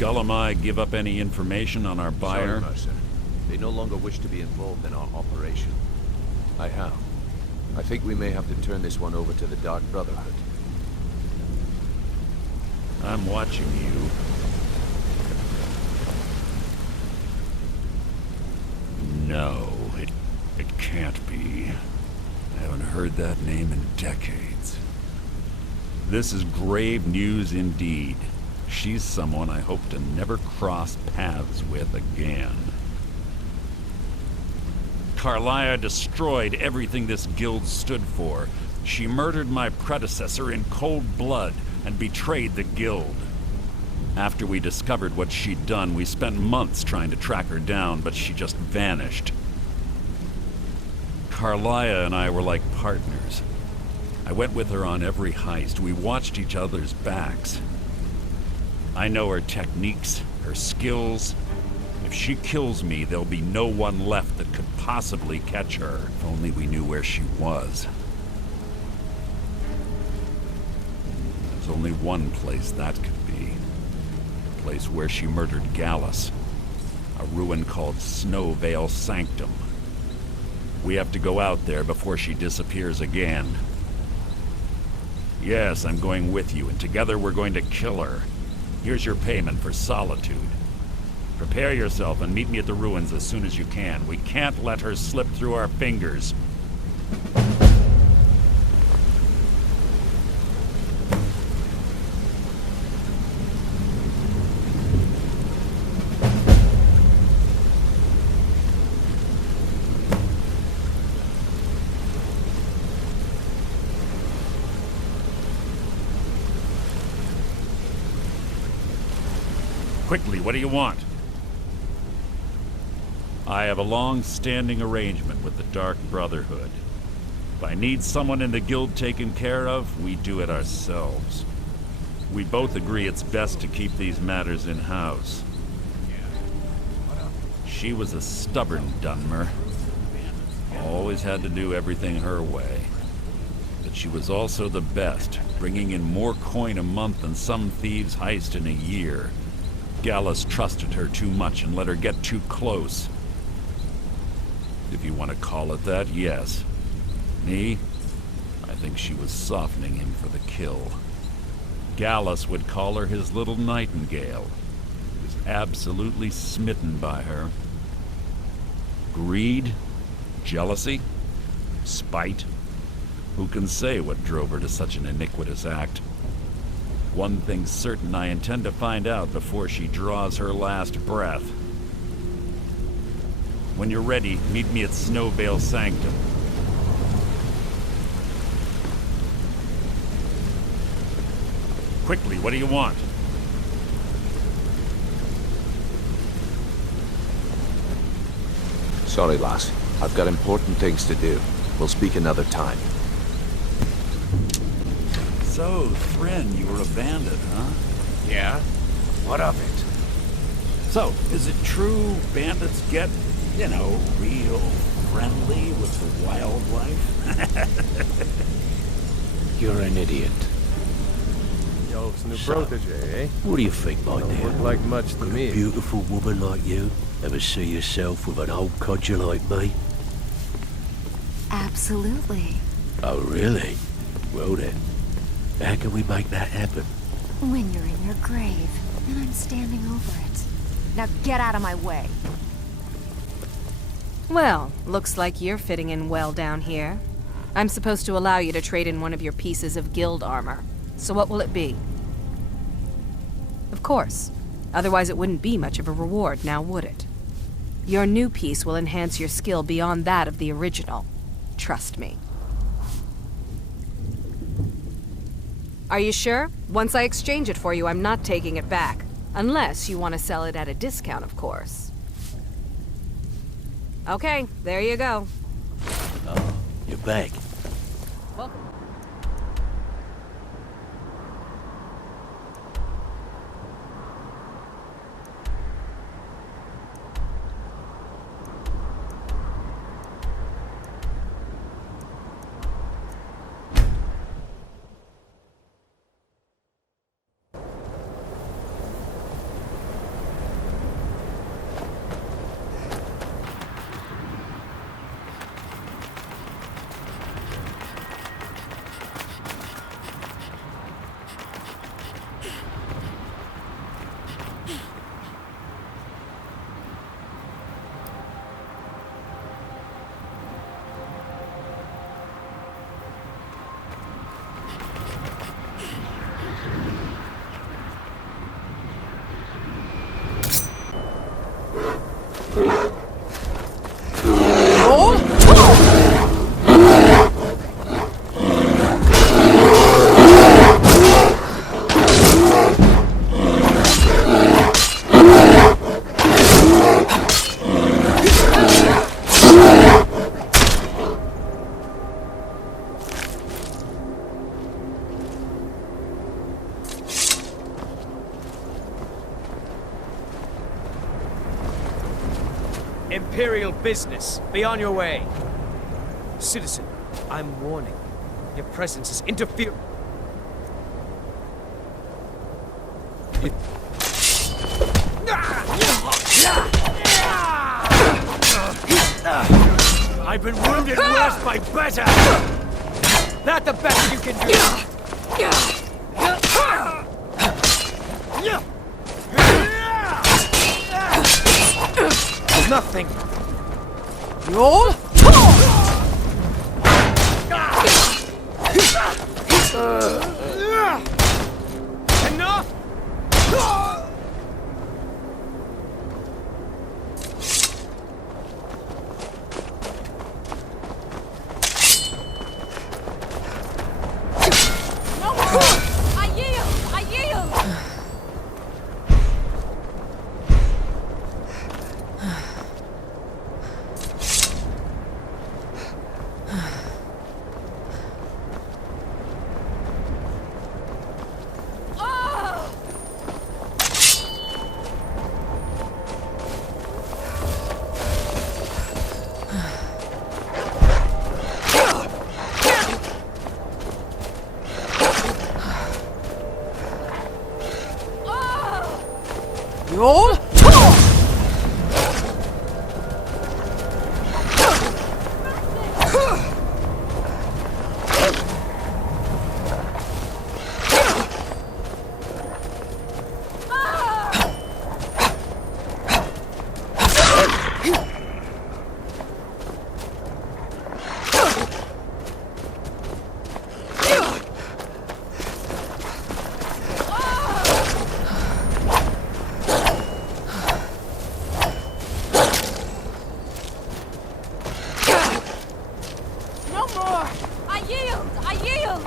Gullumai give up any information on our buyer? Sorry, Mercer. They no longer wish to be involved in our operation. I have. I think we may have to turn this one over to the Dark Brotherhood. I'm watching you. No, it can't be. I haven't heard that name in decades. This is grave news indeed. She's someone I hope to never cross paths with again. Carlia destroyed everything this guild stood for. She murdered my predecessor in cold blood and betrayed the guild. After we discovered what she'd done, we spent months trying to track her down, but she just vanished. Carlia and I were like partners. I went with her on every heist. We watched each other's backs. I know her techniques, her skills. If she kills me, there'll be no one left that could possibly catch her. If only we knew where she was. There's only one place that could be. The place where she murdered Gallus. A ruin called Snowvale Sanctum. We have to go out there before she disappears again. Yes, I'm going with you, and together we're going to kill her. Here's your payment for solitude. Prepare yourself and meet me at the ruins as soon as you can. We can't let her slip through our fingers. Quickly, what do you want? I have a long-standing arrangement with the Dark Brotherhood. If I need someone in the guild taken care of, we do it ourselves. We both agree it's best to keep these matters in-house. She was a stubborn Dunmer. Always had to do everything her way. But she was also the best, bringing in more coin a month than some thieves heist in a year. Gallus trusted her too much and let her get too close. If you want to call it that, yes. Me? I think she was softening him for the kill. Gallus would call her his little nightingale. He was absolutely smitten by her. Greed? Jealousy? Spite? Who can say what drove her to such an iniquitous act? One thing's certain, I intend to find out before she draws her last breath. When you're ready, meet me at Snowvale Sanctum. Quickly, what do you want? Sorry, lass. I've got important things to do. We'll speak another time. So, Thren, you were a bandit, huh? Yeah? What of it? So, is it true bandits get, you know, real friendly with the wildlife? You're an idiot. Yolf's new protege, eh? What do you think, my Don't dear? look like much to Could a me. beautiful woman like you ever see yourself with an old codger like me? Absolutely. Oh, really? Well then, how can we make that happen? When you're in your grave, and I'm standing over it. Now get out of my way. Well, looks like you're fitting in well down here. I'm supposed to allow you to trade in one of your pieces of guild armor. So what will it be? Of course. Otherwise it wouldn't be much of a reward, now would it? Your new piece will enhance your skill beyond that of the original. Trust me. Are you sure? Once I exchange it for you, I'm not taking it back. Unless you want to sell it at a discount, of course. Okay, there you go. You're back. Welcome. Imperial business. Be on your way. Citizen, I'm warning. Your presence is interfering. I've been wounded worse by better. That the best you can do. Nothing. Roll. Enough. I yield! I yield! Roll. No more! I yield! I yield!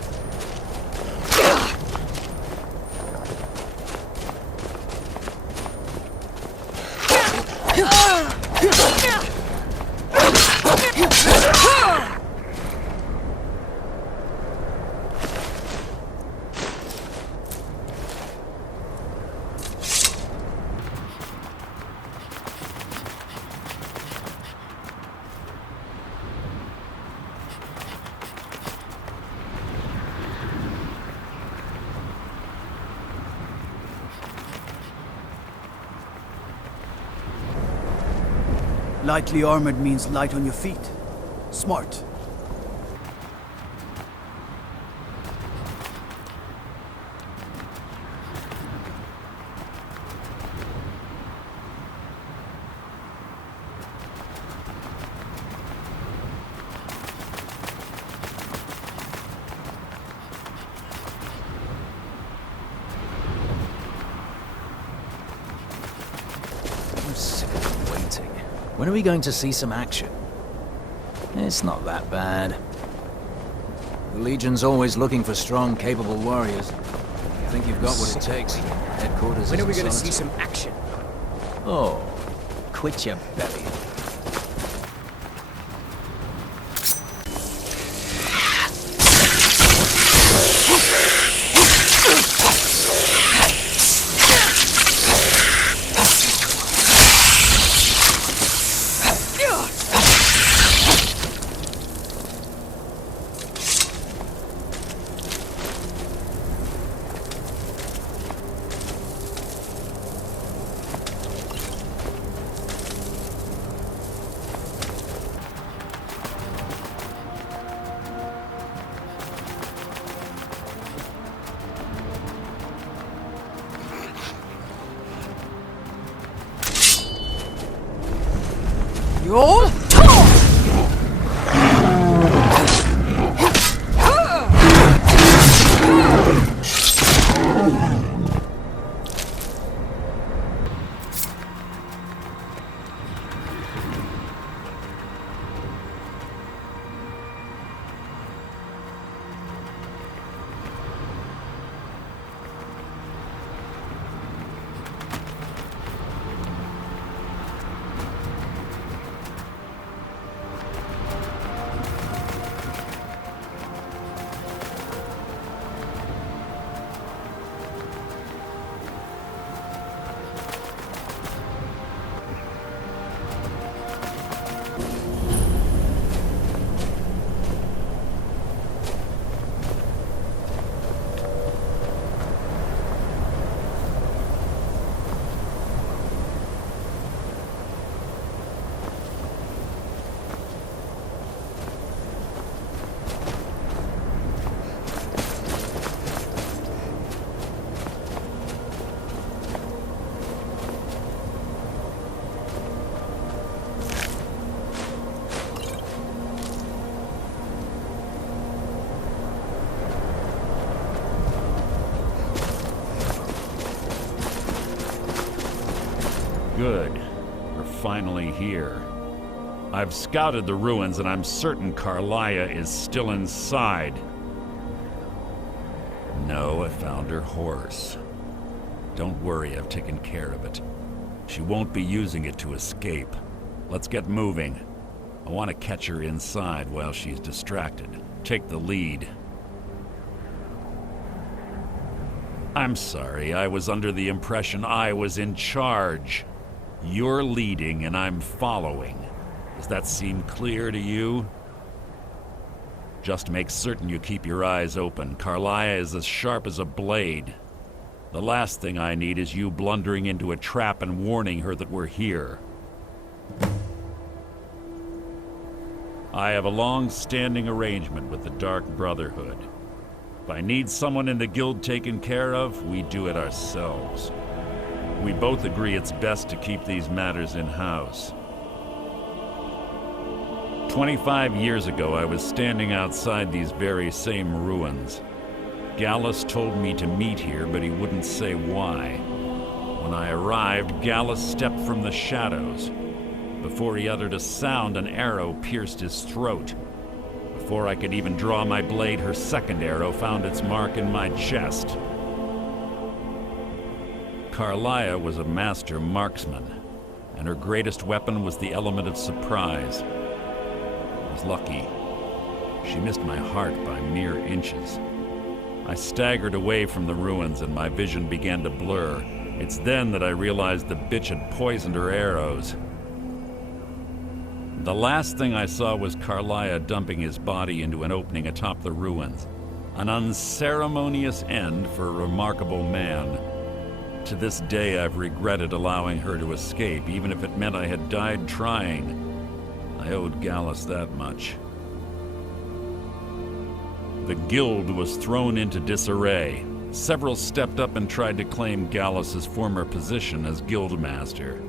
Lightly armored means light on your feet. Smart. I'm sick of waiting. When are we going to see some action? It's not that bad. The Legion's always looking for strong, capable warriors. I think you've got what it takes. Headquarters When are we isn't going to see solid. some action? Oh, quit your belly. Roll. Good. We're finally here. I've scouted the ruins and I'm certain Carlia is still inside. No, I found her horse. Don't worry, I've taken care of it. She won't be using it to escape. Let's get moving. I want to catch her inside while she's distracted. Take the lead. I'm sorry, I was under the impression I was in charge. You're leading and I'm following. Does that seem clear to you? Just make certain you keep your eyes open. Carlia is as sharp as a blade. The last thing I need is you blundering into a trap and warning her that we're here. I have a long-standing arrangement with the Dark Brotherhood. If I need someone in the guild taken care of, we do it ourselves. We both agree it's best to keep these matters in-house. 25 years ago, I was standing outside these very same ruins. Gallus told me to meet here, but he wouldn't say why. When I arrived, Gallus stepped from the shadows. Before he uttered a sound, an arrow pierced his throat. Before I could even draw my blade, her second arrow found its mark in my chest. Carlia was a master marksman, and her greatest weapon was the element of surprise. I was lucky. She missed my heart by mere inches. I staggered away from the ruins and my vision began to blur. It's then that I realized the bitch had poisoned her arrows. The last thing I saw was Carlia dumping his body into an opening atop the ruins. An unceremonious end for a remarkable man. To this day, I've regretted allowing her to escape, even if it meant I had died trying. I owed Gallus that much. The guild was thrown into disarray. Several stepped up and tried to claim Gallus's former position as guildmaster.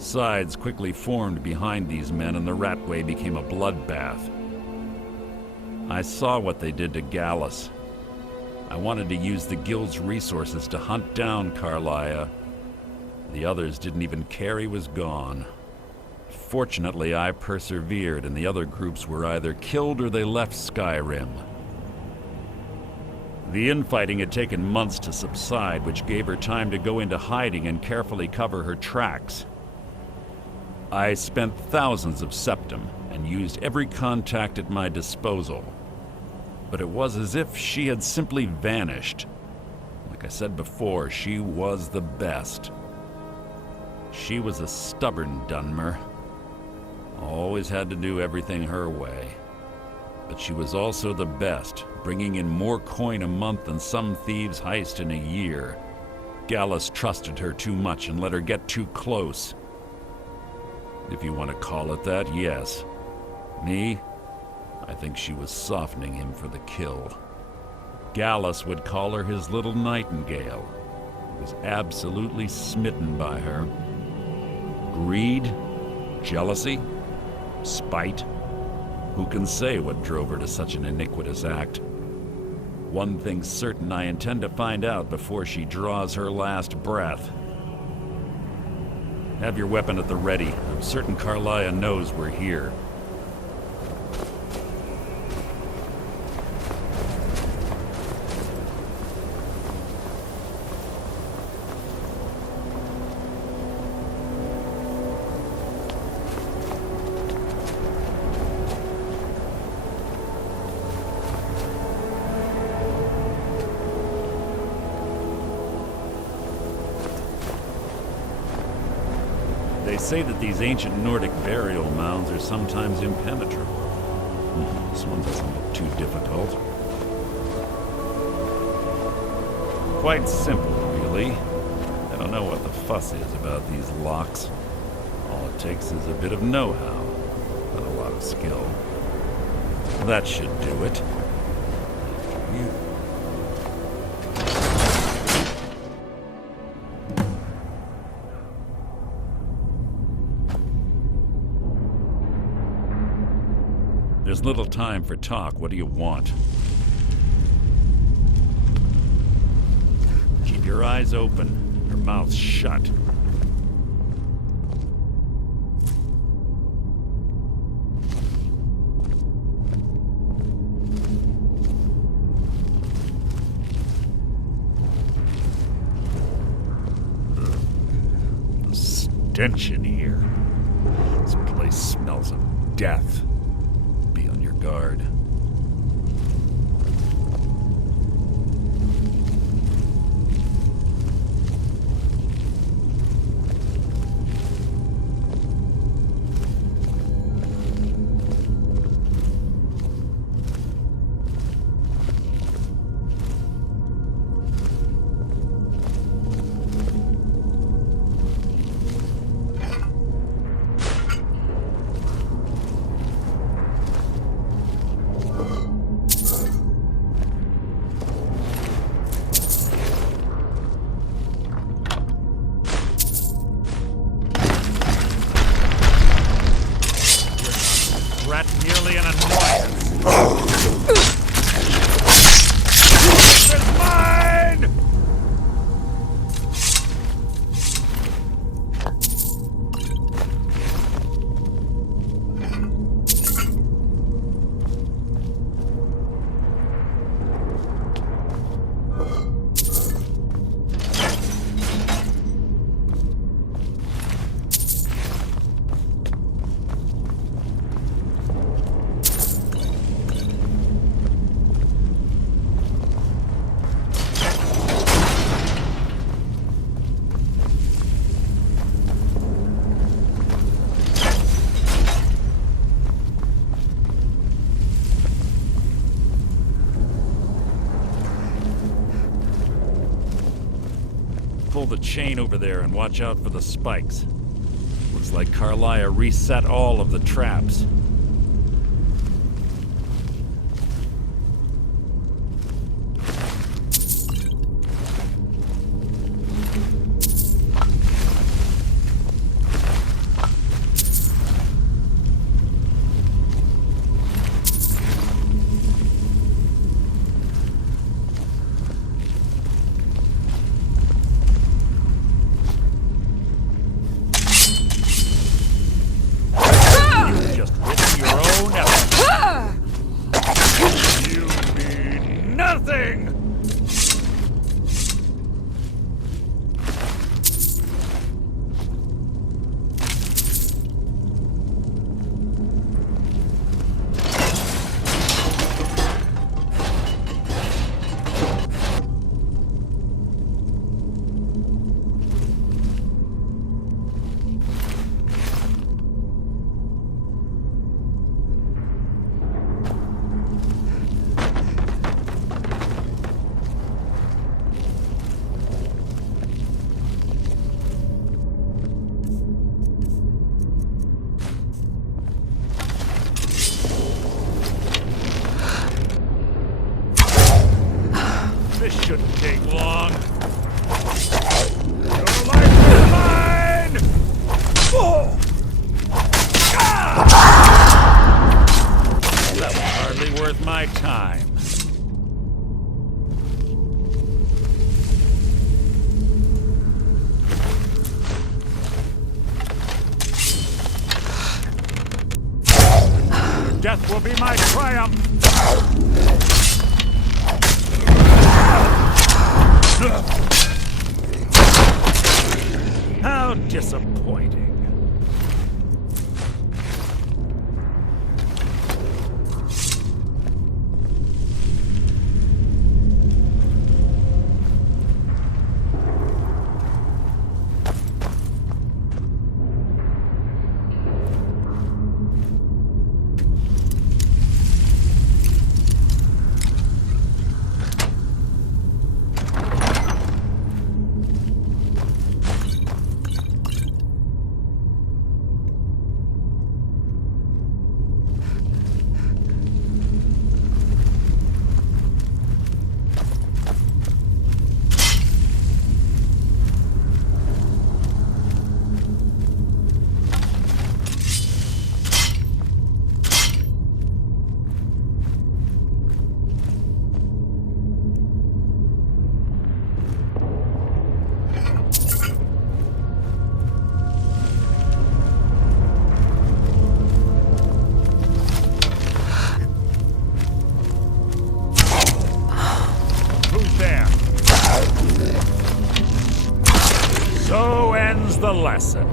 Sides quickly formed behind these men, and the Ratway became a bloodbath. I saw what they did to Gallus. I wanted to use the guild's resources to hunt down Carlia. The others didn't even care he was gone. Fortunately, I persevered, and the other groups were either killed or they left Skyrim. The infighting had taken months to subside, which gave her time to go into hiding and carefully cover her tracks. I spent thousands of septum and used every contact at my disposal. But it was as if she had simply vanished. Like I said before, she was the best. She was a stubborn Dunmer. Always had to do everything her way. But she was also the best, bringing in more coin a month than some thieves heist in a year. Gallus trusted her too much and let her get too close. If you want to call it that, yes. Me? I think she was softening him for the kill. Gallus would call her his little nightingale. He was absolutely smitten by her. Greed? Jealousy? Spite? Who can say what drove her to such an iniquitous act? One thing's certain, I intend to find out before she draws her last breath. Have your weapon at the ready. I'm certain Carlia knows we're here. They say that these ancient Nordic burial mounds are sometimes impenetrable. This one doesn't look too difficult. Quite simple, really. I don't know what the fuss is about these locks. All it takes is a bit of know-how, and a lot of skill. That should do it. You. There's little time for talk. What do you want? Keep your eyes open, your mouth shut. stench in here. This place smells of death. Be on your guard. Rat merely an annoyance. This is mine! Pull the chain over there and watch out for the spikes. Looks like Carlia reset all of the traps. This shouldn't take long. Your life is mine! Oh! Ah! That was hardly worth my time. Your death will be my triumph! How disappointing. So ends the lesson.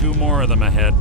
2 more of them ahead.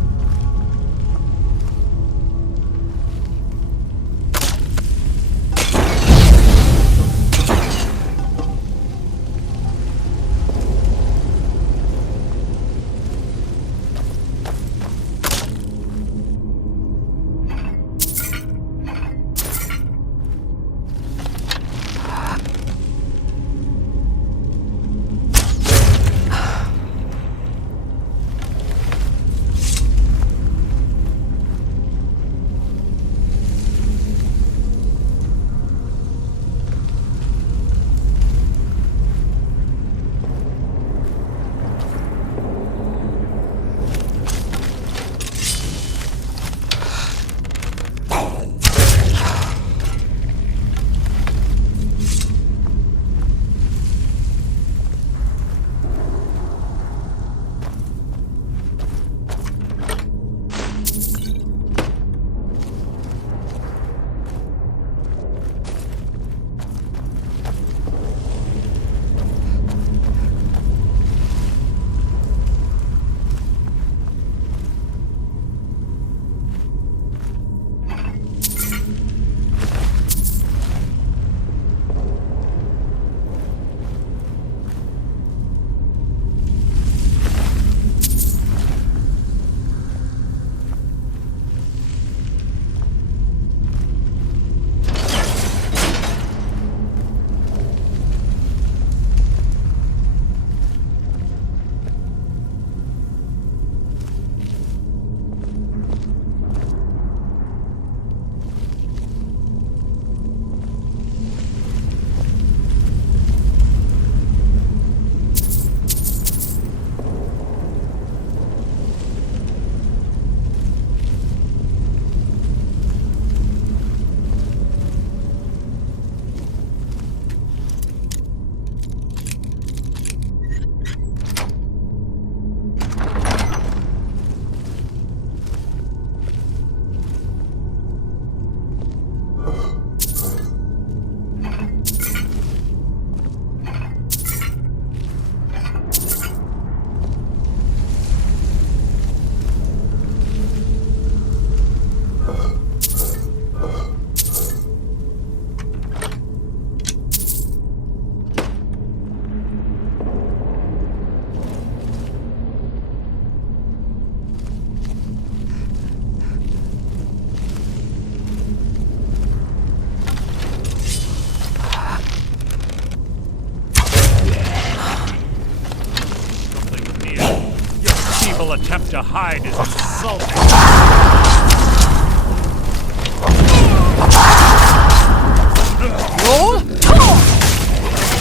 Attempt to hide is insulting.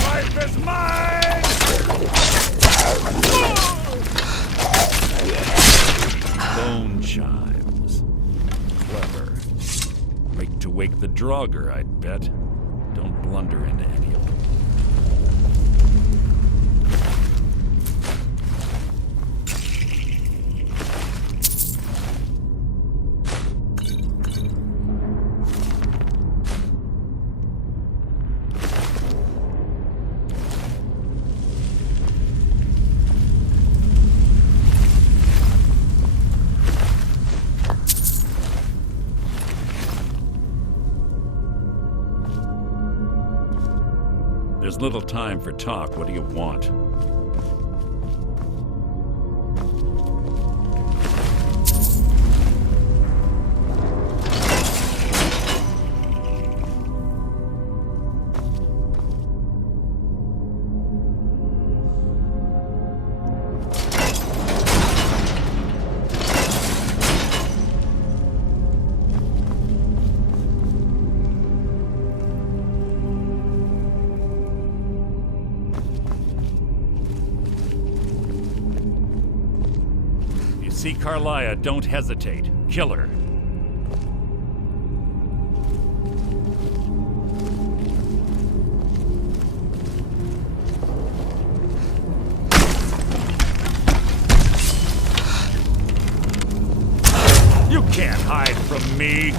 Life is mine! Bone chimes. Clever. Make to wake the Draugr, I'd bet. Don't blunder into any of them. There's little time for talk. What do you want? See Carlia, don't hesitate. Kill her. You can't hide from me.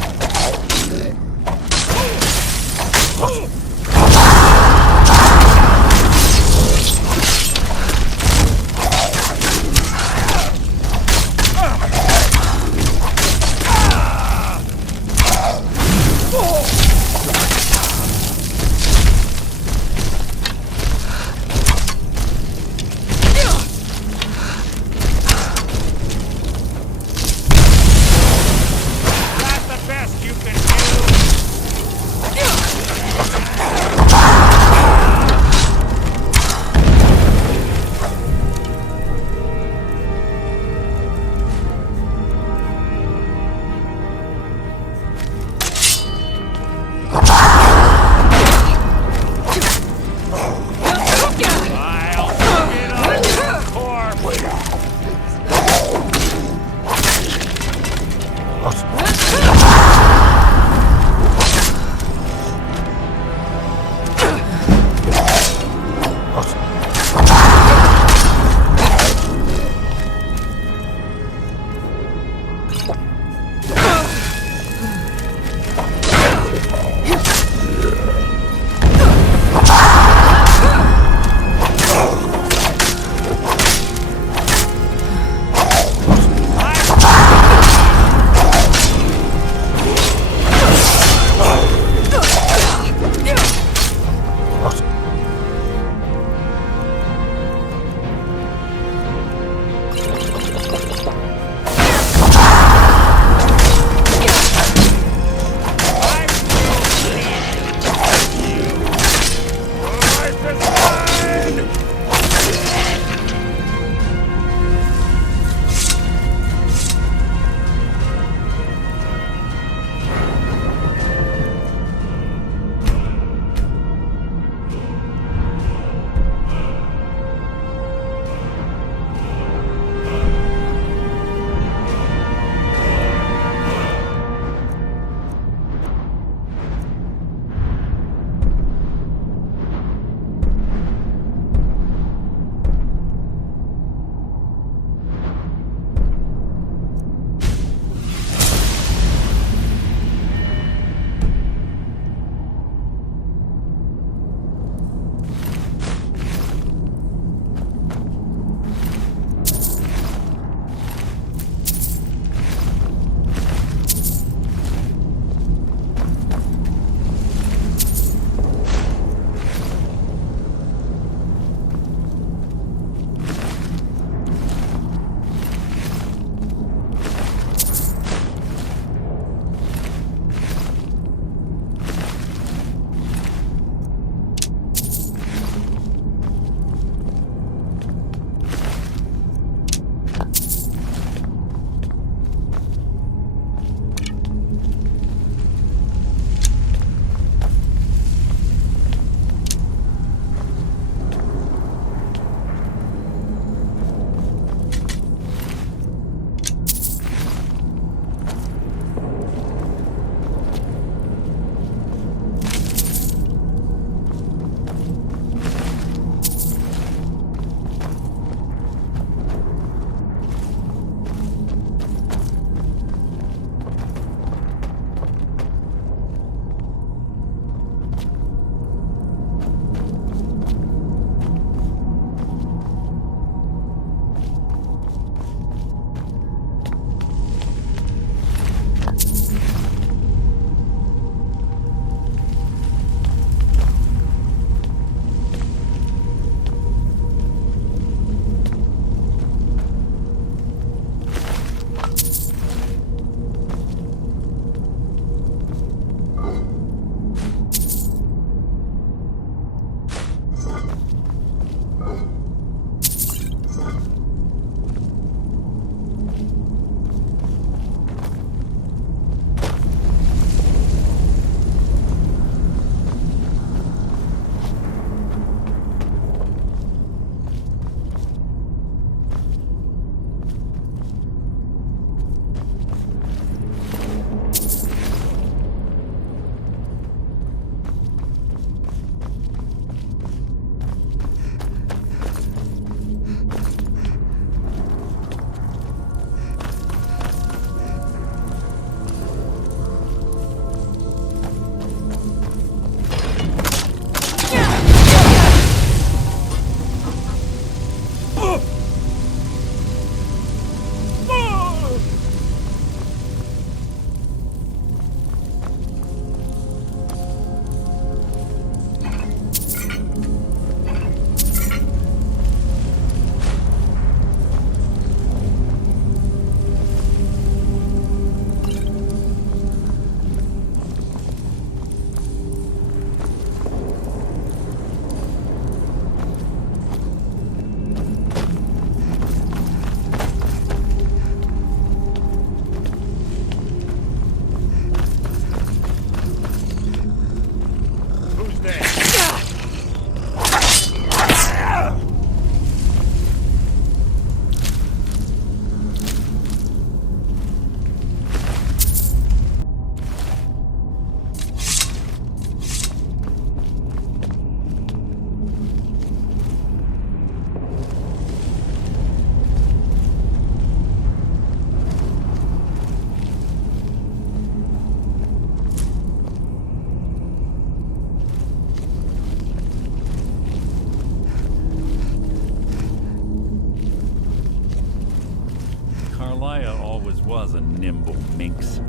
was a nimble minx.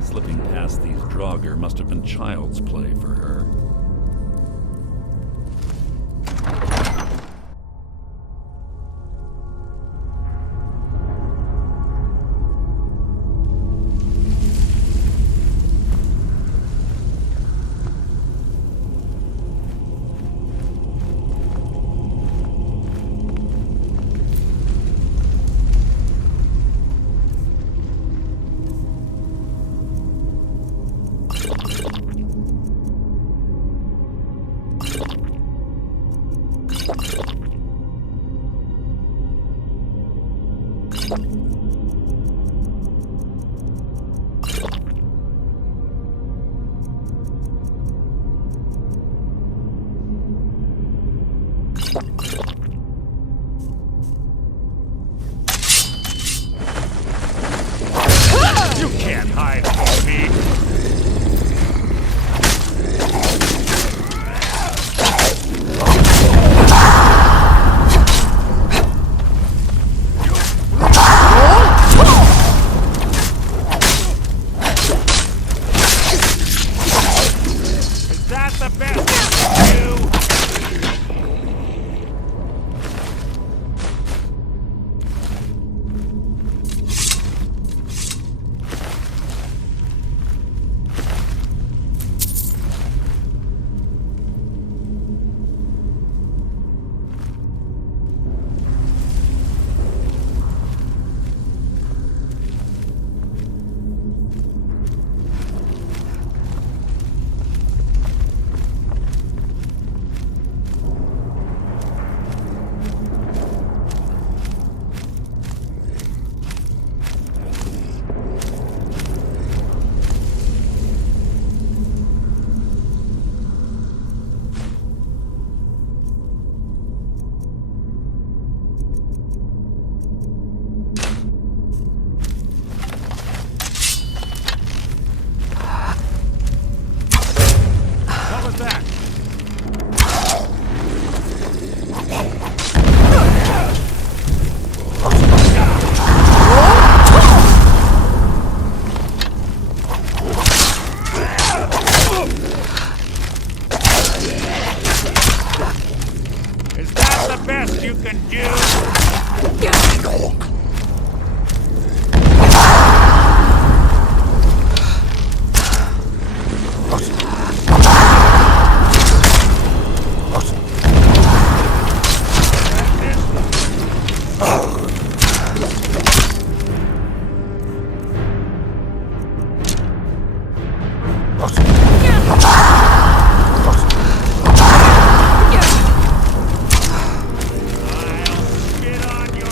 Slipping past these Draugr must have been child's play for her. You can't hide from me! Is that the best you can do? What was that? Is that the best you can do? Spit on your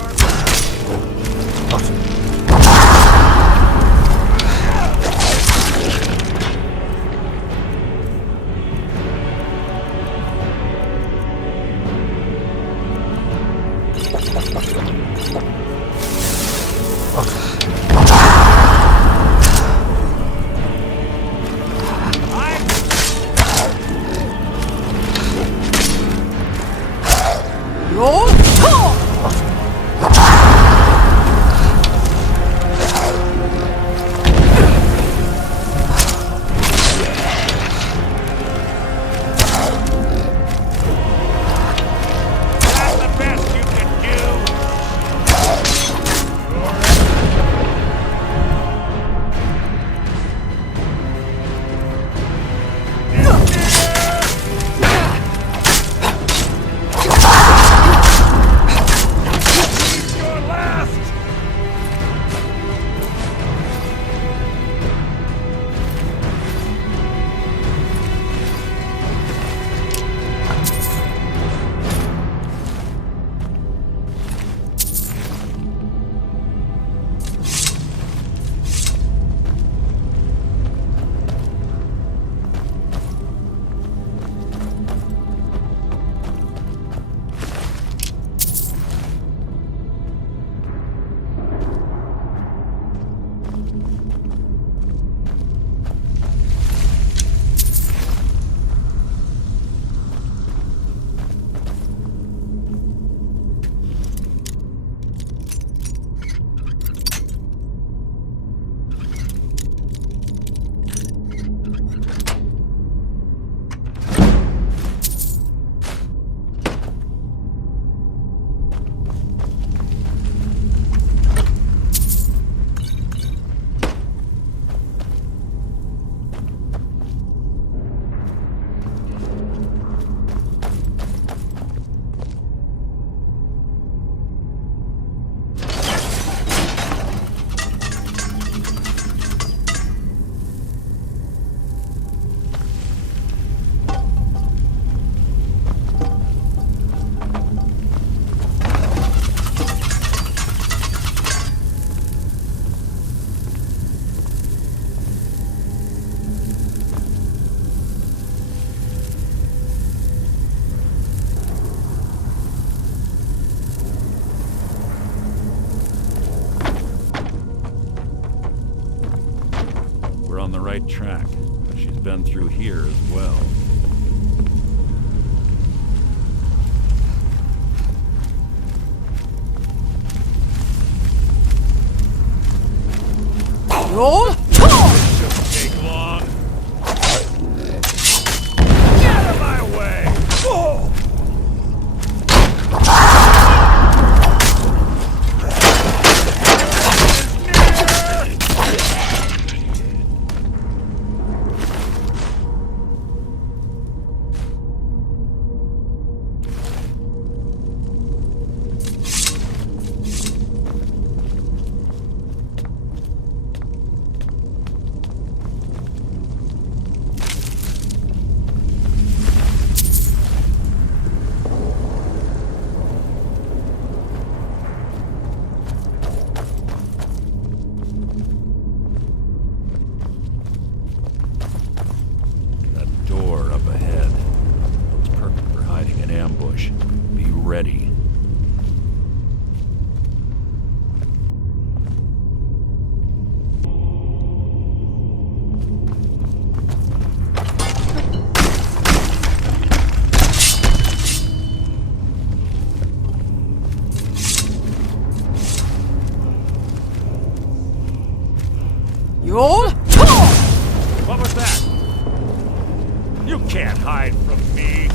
That's the best you can do. right track. She's been through here as well. Roll! Shouldn't take long. Get out of my way! Ready. Roll! What was that? You can't hide from me.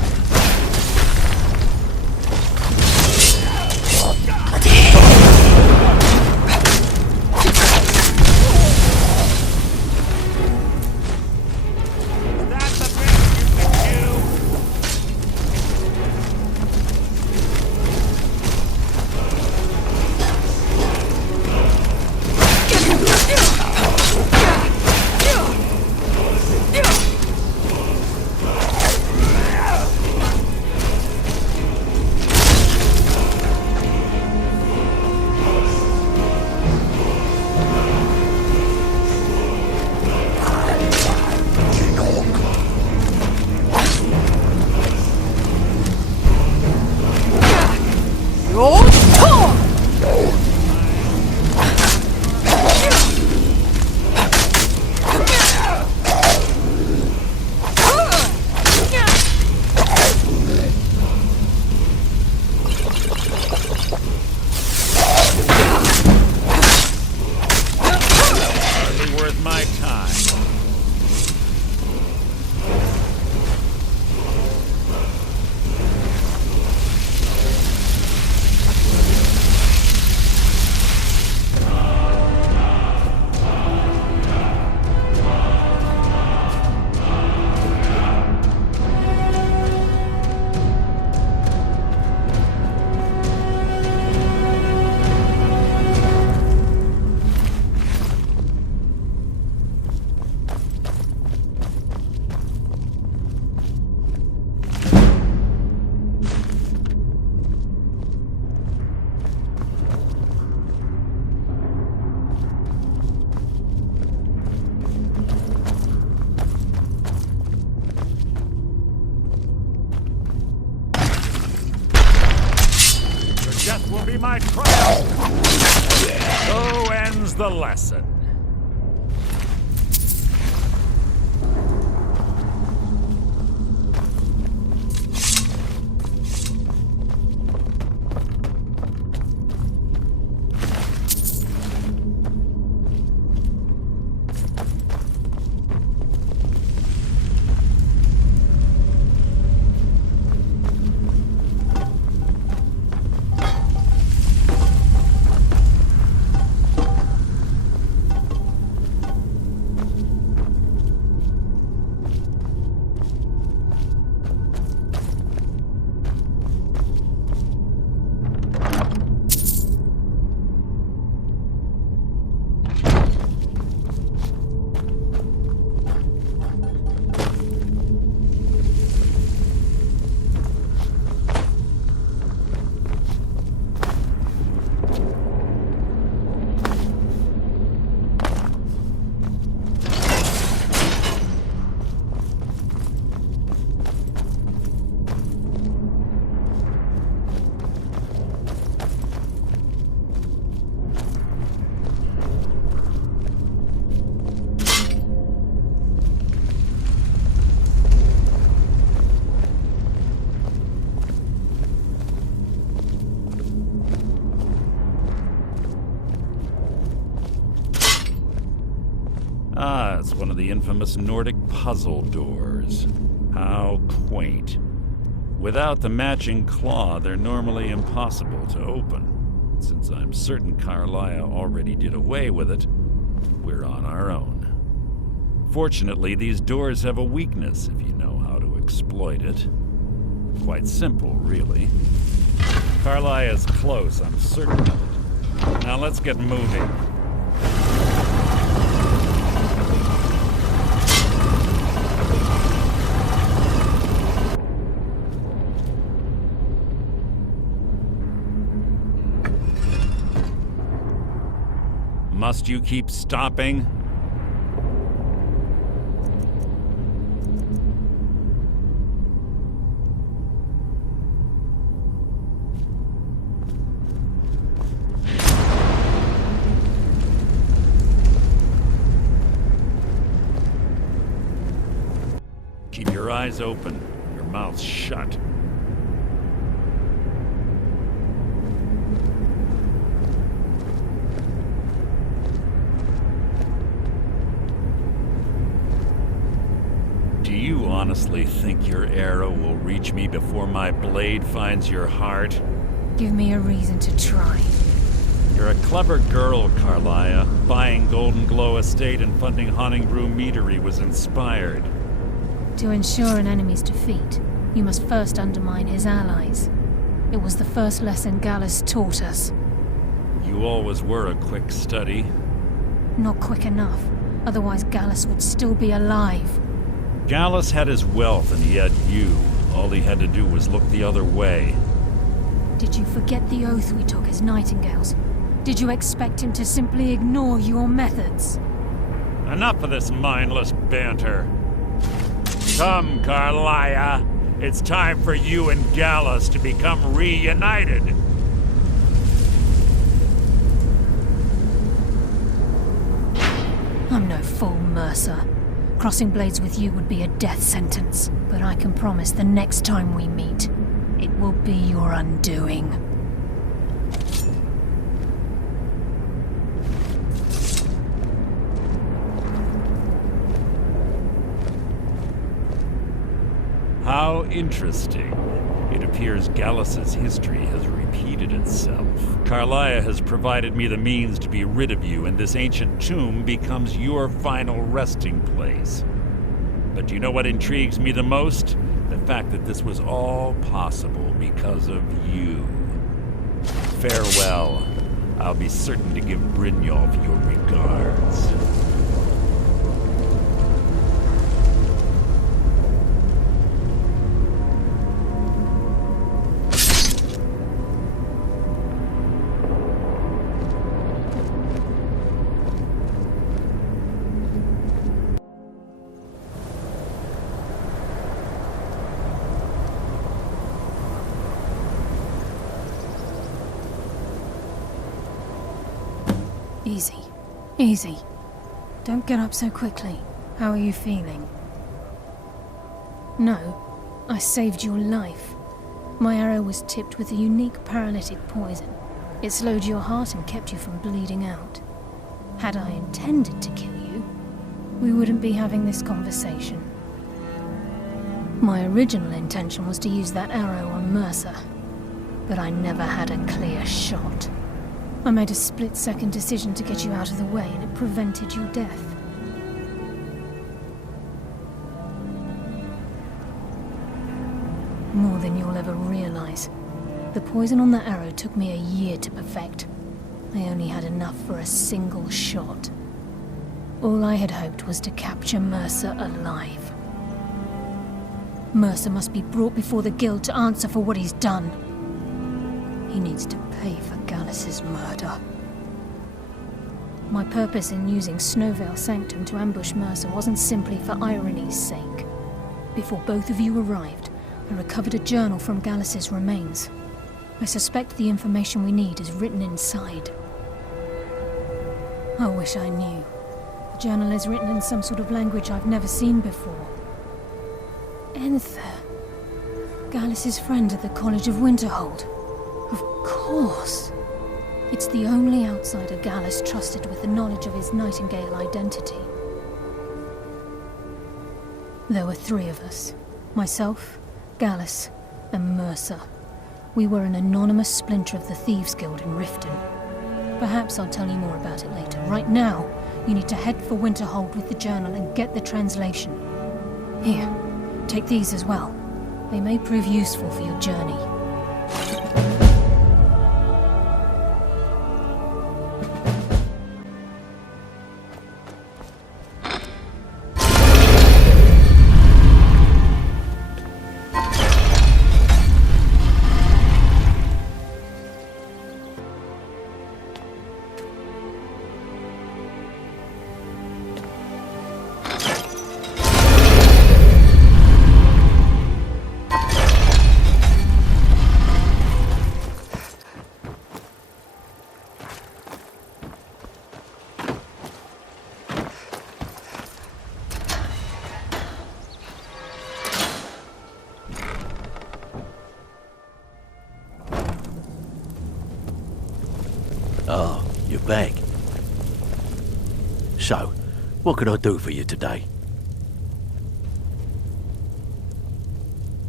Death will be my triumph. So ends the lesson. Yes, one of the infamous Nordic puzzle doors. How quaint. Without the matching claw, they're normally impossible to open. Since I'm certain Carlia already did away with it, we're on our own. Fortunately, these doors have a weakness if you know how to exploit it. Quite simple, really. Carlia is close, I'm certain of it. Now let's get moving. Must you keep stopping? Keep your eyes open, your mouth shut. Do you honestly think your arrow will reach me before my blade finds your heart? Give me a reason to try. You're a clever girl, Carlia. Buying Golden Glow Estate and funding Haunting Brew Meadery was inspired. To ensure an enemy's defeat, you must first undermine his allies. It was the first lesson Gallus taught us. You always were a quick study. Not quick enough, otherwise Gallus would still be alive. Gallus had his wealth and he had you. All he had to do was look the other way. Did you forget the oath we took as Nightingales? Did you expect him to simply ignore your methods? Enough of this mindless banter. Come, Carlia. It's time for you and Gallus to become reunited. I'm no fool, Mercer. Crossing blades with you would be a death sentence, but I can promise the next time we meet, it will be your undoing. How interesting. It appears Gallus's history has repeated itself. Carlia has provided me the means to be rid of you, and this ancient tomb becomes your final resting place. But do you know what intrigues me the most? The fact that this was all possible because of you. Farewell. I'll be certain to give Brynjolf your regards. Easy. Easy. Don't get up so quickly. How are you feeling? No, I saved your life. My arrow was tipped with a unique paralytic poison. It slowed your heart and kept you from bleeding out. Had I intended to kill you, we wouldn't be having this conversation. My original intention was to use that arrow on Mercer, but I never had a clear shot. I made a split-second decision to get you out of the way, and it prevented your death. More than you'll ever realize. The poison on that arrow took me a year to perfect. I only had enough for a single shot. All I had hoped was to capture Mercer alive. Mercer must be brought before the Guild to answer for what he's done. He needs to pay for Gallus's murder. My purpose in using Snowvale Sanctum to ambush Mercer wasn't simply for irony's sake. Before both of you arrived, I recovered a journal from Gallus's remains. I suspect the information we need is written inside. I wish I knew. The journal is written in some sort of language I've never seen before. Enther. Gallus's friend at the College of Winterhold. Of course. It's the only outsider Gallus trusted with the knowledge of his Nightingale identity. There were 3 of us. Myself, Gallus, and Mercer. We were an anonymous splinter of the Thieves Guild in Riften. Perhaps I'll tell you more about it later. Right now, you need to head for Winterhold with the journal and get the translation. Here, take these as well. They may prove useful for your journey. Ah, you're back. So, what can I do for you today?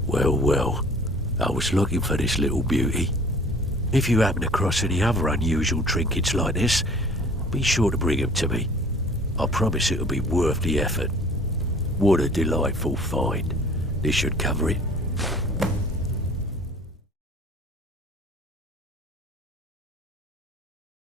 Well, I was looking for this little beauty. If you happen across any other unusual trinkets like this, be sure to bring them to me. I promise it'll be worth the effort. What a delightful find. This should cover it.